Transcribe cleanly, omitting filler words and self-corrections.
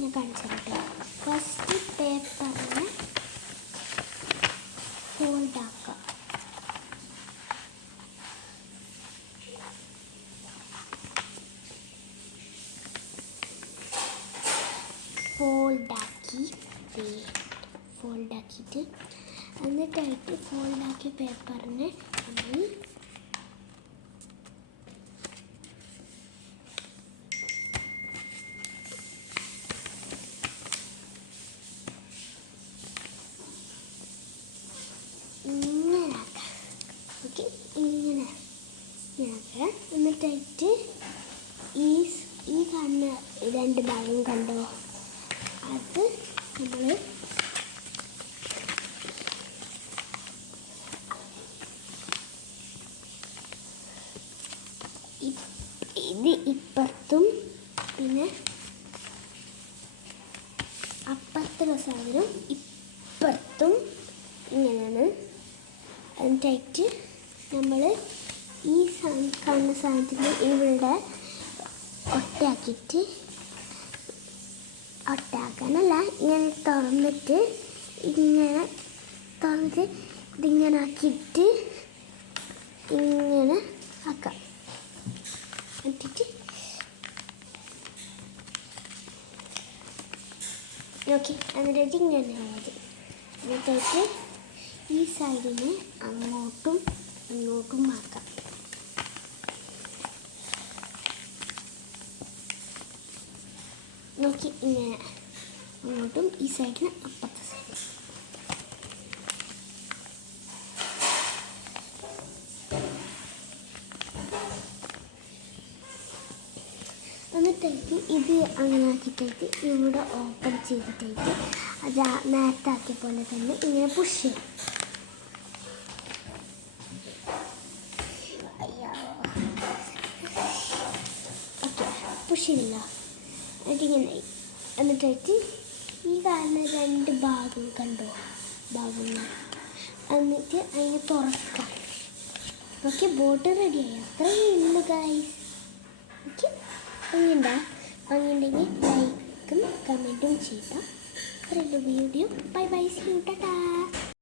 ഞാൻ കാണിച്ചു തരട്ടെ. ഫസ്റ്റ് പേപ്പറിനെ ഫോൾഡാക്കുക. ഫോൾഡാക്കിയിട്ട് എന്നിട്ടായിട്ട് ഫോൾഡാക്കിയ പേപ്പറിനെ നമ്മൾ ഇങ്ങനെ ആക്കാം. ഓക്കെ, ഇങ്ങനെ ആക്കാം. എന്നിട്ടായിട്ട് ഈ കാണുന്ന 2 ഭാഗം കണ്ടോ, അത് നമ്മൾ ഇത് ഇപ്പുറത്തും പിന്നെ അപ്പുറത്തുള്ള സാധനം ഇപ്പുറത്തും ഇങ്ങനെയാണ്. എന്നിട്ടായിട്ട് നമ്മൾ ഈ കാണുന്ന സാധനത്തിൽ ഇവിടെ ഒട്ടാക്കാനല്ല, ഇങ്ങനെ തുറന്നിട്ട് ഇതിങ്ങനെ ആക്കിയിട്ട് ഇങ്ങനെ ആക്കാം. എന്നിട്ട് ഓക്കെ, എന്നിട്ട് ഇങ്ങനെ മതി. എന്നിട്ടായിട്ട് ഈ സൈഡിനെ അങ്ങോട്ടും ഇങ്ങോട്ടും ആക്കാം. നോക്കി, ഇങ്ങനെ അങ്ങോട്ടും ഈ സൈഡിന് അപ്പുറത്തെ സൈഡ്. എന്നിട്ടായിട്ട് ഇത് അങ്ങനെ ആക്കിയിട്ടായിട്ട് ഇവിടെ ഓപ്പൺ ചെയ്തിട്ടായിട്ട് അത് നേരത്തെ ആക്കിയ പോലെ തന്നെ ഇങ്ങനെ പുഷ് ചെയ്യും. ഓക്കെ, പുഷ് ചെയ്തില്ല. എന്നിട്ടിങ്ങനെ എന്നിട്ടായിട്ട് ഈ കാണുന്ന 2 ഭാഗം കണ്ടോ, ഭാഗങ്ങൾ എന്നിട്ട് അതിനെ തുറക്കാം. ഓക്കെ, ബോട്ട് റെഡിയായി. അത്രയേ ഉള്ളൂ ഗൈസ്. ഓക്കെ, ഭംഗിയുണ്ടെങ്കിൽ ലൈക്കും കമൻറ്റും ചെയ്യാം. അത്രയുള്ള video. Bye bye, see you, Tata.